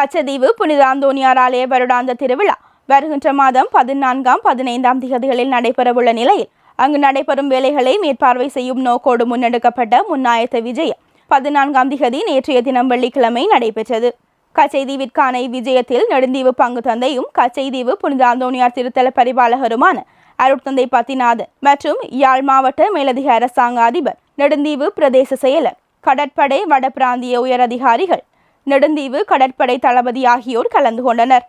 கச்சதீவு புனித அந்தோனியார் ஆலய வருடாந்த திருவிழா வருகின்ற மாதம் பதினான்காம் பதினைந்தாம் திகதிகளில் நடைபெறவுள்ள நிலையில் அங்கு நடைபெறும் வேலைகளை மேற்பார்வை செய்யும் நோக்கோடு முன்னெடுக்கப்பட்ட முன்னாயத்த விஜயம் பதினான்காம் திகதி நேற்றைய தினம் வெள்ளிக்கிழமை நடைபெற்றது. கச்சைதீவிற்கான இவ்விஜயத்தில் நெடுந்தீவு பங்கு தந்தையும் கச்சைதீவு புனித அந்தோனியார் திருத்தல பரிபாலகருமான அருட்தந்தை பத்திநாதன் மற்றும் யாழ் மாவட்ட மேலதிக அரசாங்க அதிபர் நெடுந்தீவு பிரதேச செயலர் கடற்படை வட பிராந்திய உயரதிகாரிகள் நெடுந்தீவு கடற்படை தளபதி ஆகியோர் கலந்து கொண்டனர்.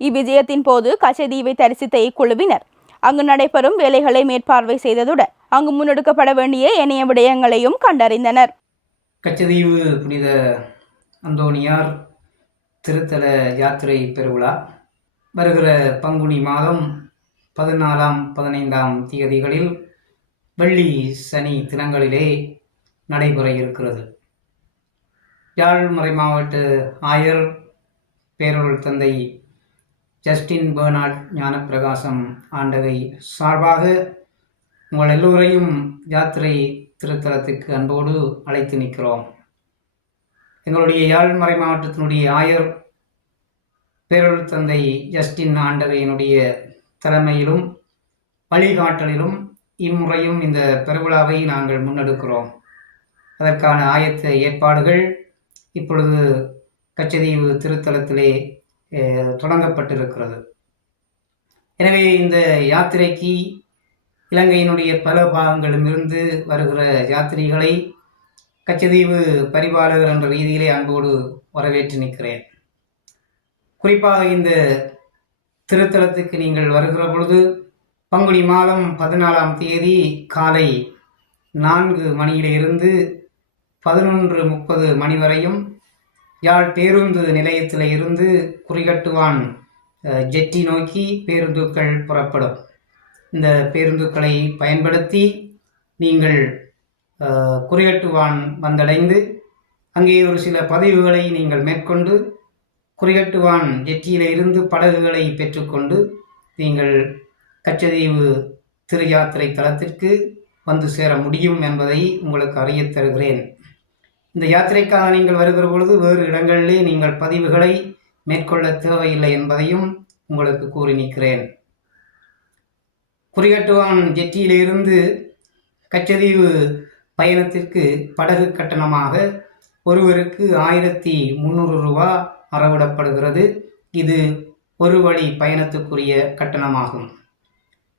இவ்விஜயத்தின் போது கச்சைதீவை தரிசித்த இக்குழுவினர் அங்கு நடைபெறும் வேலைகளை மேற்பார்வை செய்ததுடன் அங்கு முன்னெடுக்கப்பட வேண்டிய இணைய விடயங்களையும் கண்டறிந்தனர். கச்சதீவு புனித அந்தோனியார் திருத்தல யாத்திரை பெருவிழா. வருகிற பங்குனி மாதம் பதினாலாம் பதினைந்தாம் தேதிகளில் வெள்ளி சனி தினங்களிலே நடைபெற இருக்கிறது. யாழ்மறை மாவட்ட ஆயர் பேரொருள் தந்தை ஜஸ்டின் பேர்னாட் ஞானப்பிரகாசம் ஆண்டவை சார்பாக உங்கள் எல்லோரையும் யாத்திரை திருத்தலத்துக்கு அன்போடு அழைத்து நிற்கிறோம். எங்களுடைய யாழ்மறை மாவட்டத்தினுடைய ஆயர் பேரொருள் தந்தை ஜஸ்டின் ஆண்டவையினுடைய தலைமையிலும் வழிகாட்டலிலும் இம்முறையும் இந்த பெருவிழாவை நாங்கள் முன்னெடுக்கிறோம். அதற்கான ஆயத்த ஏற்பாடுகள் இப்பொழுது கச்சதீவு திருத்தலத்திலே தொடங்கப்பட்டிருக்கிறது. எனவே இந்த யாத்திரைக்கு இலங்கையினுடைய பல பாகங்களிலிருந்து வருகிற யாத்திரிகளை கச்சதீவு பரிபாலகர் என்ற ரீதியிலே அன்போடு வரவேற்று நிற்கிறேன். குறிப்பாக இந்த திருத்தலத்துக்கு நீங்கள் வருகிற பொழுது பங்குனி மாதம் பதினாலாம் தேதி காலை நான்கு மணியிலிருந்து பதினொன்று முப்பது மணி வரையும் யாழ் பேருந்து நிலையத்தில் இருந்து குறிகட்டுவான் ஜெட்டி நோக்கி பேருந்துக்கள் புறப்படும். இந்த பேருந்துக்களை பயன்படுத்தி நீங்கள் குறிகட்டுவான் வந்தடைந்து அங்கே ஒரு சில பதிவுகளை நீங்கள் மேற்கொண்டு குறிகட்டுவான் ஜெட்டியில இருந்து படகுகளை பெற்றுக்கொண்டு நீங்கள் கச்சதீவு திரு யாத்திரை தலத்திற்கு வந்து சேர முடியும் என்பதை உங்களுக்கு அறியத் தருகிறேன். இந்த யாத்திரைக்காக நீங்கள் வருகிற பொழுது வேறு இடங்களிலே நீங்கள் பதிவுகளை மேற்கொள்ள தேவையில்லை என்பதையும் உங்களுக்கு கூறி நிற்கிறேன். குறிகட்டுவான் ஜெட்டியிலிருந்து கச்சதீவு பயணத்திற்கு படகு கட்டணமாக ஒருவருக்கு ஆயிரத்தி முந்நூறு ரூபா அறவிடப்படுகிறது. இது ஒரு வழி பயணத்துக்குரிய கட்டணமாகும்.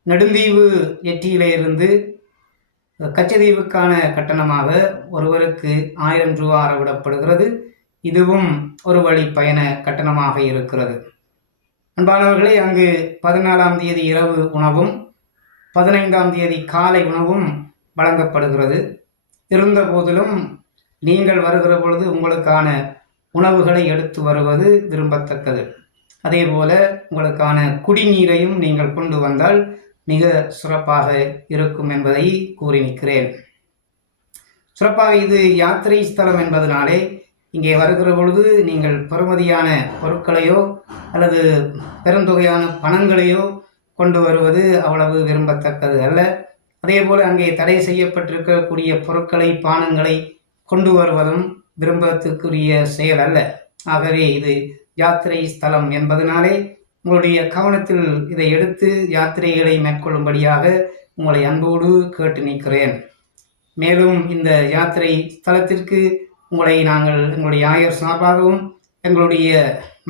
நெடுந்தீவு எட்டியிலிருந்து கச்சதீவுக்கான கட்டணமாக ஒருவருக்கு ஆயிரம் ரூபா அறவிடப்படுகிறது. இதுவும் ஒரு வழி பயண கட்டணமாக இருக்கிறது. அன்பானவர்களே அங்கு பதினாலாம் தேதி இரவு உணவும் பதினைந்தாம் தேதி காலை உணவும் வழங்கப்படுகிறது. இருந்த போதிலும் நீங்கள் வருகிற பொழுது உங்களுக்கான உணவுகளை எடுத்து வருவது விரும்பத்தக்கது. அதே போல உங்களுக்கான குடிநீரையும் நீங்கள் கொண்டு வந்தால் மிக சிறப்பாக இருக்கும் என்பதை கூறி நிற்கிறேன் சிறப்பாக இது யாத்திரை ஸ்தலம் என்பதனாலே இங்கே வருகிற பொழுது நீங்கள் பெறுமதியான பொருட்களையோ அல்லது பெருந்தொகையான பணங்களையோ கொண்டு வருவது அவ்வளவு விரும்பத்தக்கது அல்ல. அதே போல் அங்கே தடை செய்யப்பட்டிருக்கக்கூடிய பொருட்களை பானங்களை கொண்டு வருவதும் விரும்பத்துக்குரிய செயல் அல்ல. ஆகவே இது யாத்திரை ஸ்தலம் என்பதனாலே உங்களுடைய கவனத்தில் இதை எடுத்து யாத்திரைகளை மேற்கொள்ளும்படியாக உங்களை அன்போடு கேட்டு நிற்கிறேன். மேலும் இந்த யாத்திரை ஸ்தலத்திற்கு உங்களை நாங்கள் எங்களுடைய ஆயர் சார்பாகவும் எங்களுடைய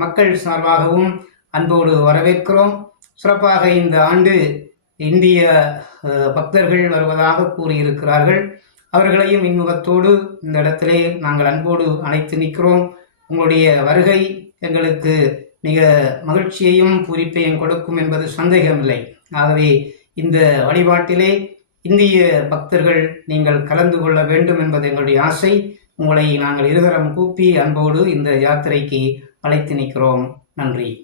மக்கள் சார்பாகவும் அன்போடு வரவேற்கிறோம். சிறப்பாக இந்த ஆண்டு இந்திய பக்தர்கள் வருவதாக கூறியிருக்கிறார்கள். அவர்களையும் இன்முகத்தோடு இந்த இடத்திலே நாங்கள் அன்போடு அழைத்து நிற்கிறோம். உங்களுடைய வருகை எங்களுக்கு மிக மகிழ்ச்சியையும் பூரிப்பையும் கொடுக்கும் என்பது சந்தேகமில்லை. ஆகவே இந்த வழிபாட்டிலே இந்திய பக்தர்கள் நீங்கள் கலந்து கொள்ள வேண்டும் என்பது எங்களுடைய ஆசை. உங்களை நாங்கள் இருகரம் கூப்பி அன்போடு இந்த யாத்திரைக்கு அழைத்து நிற்கிறோம். நன்றி.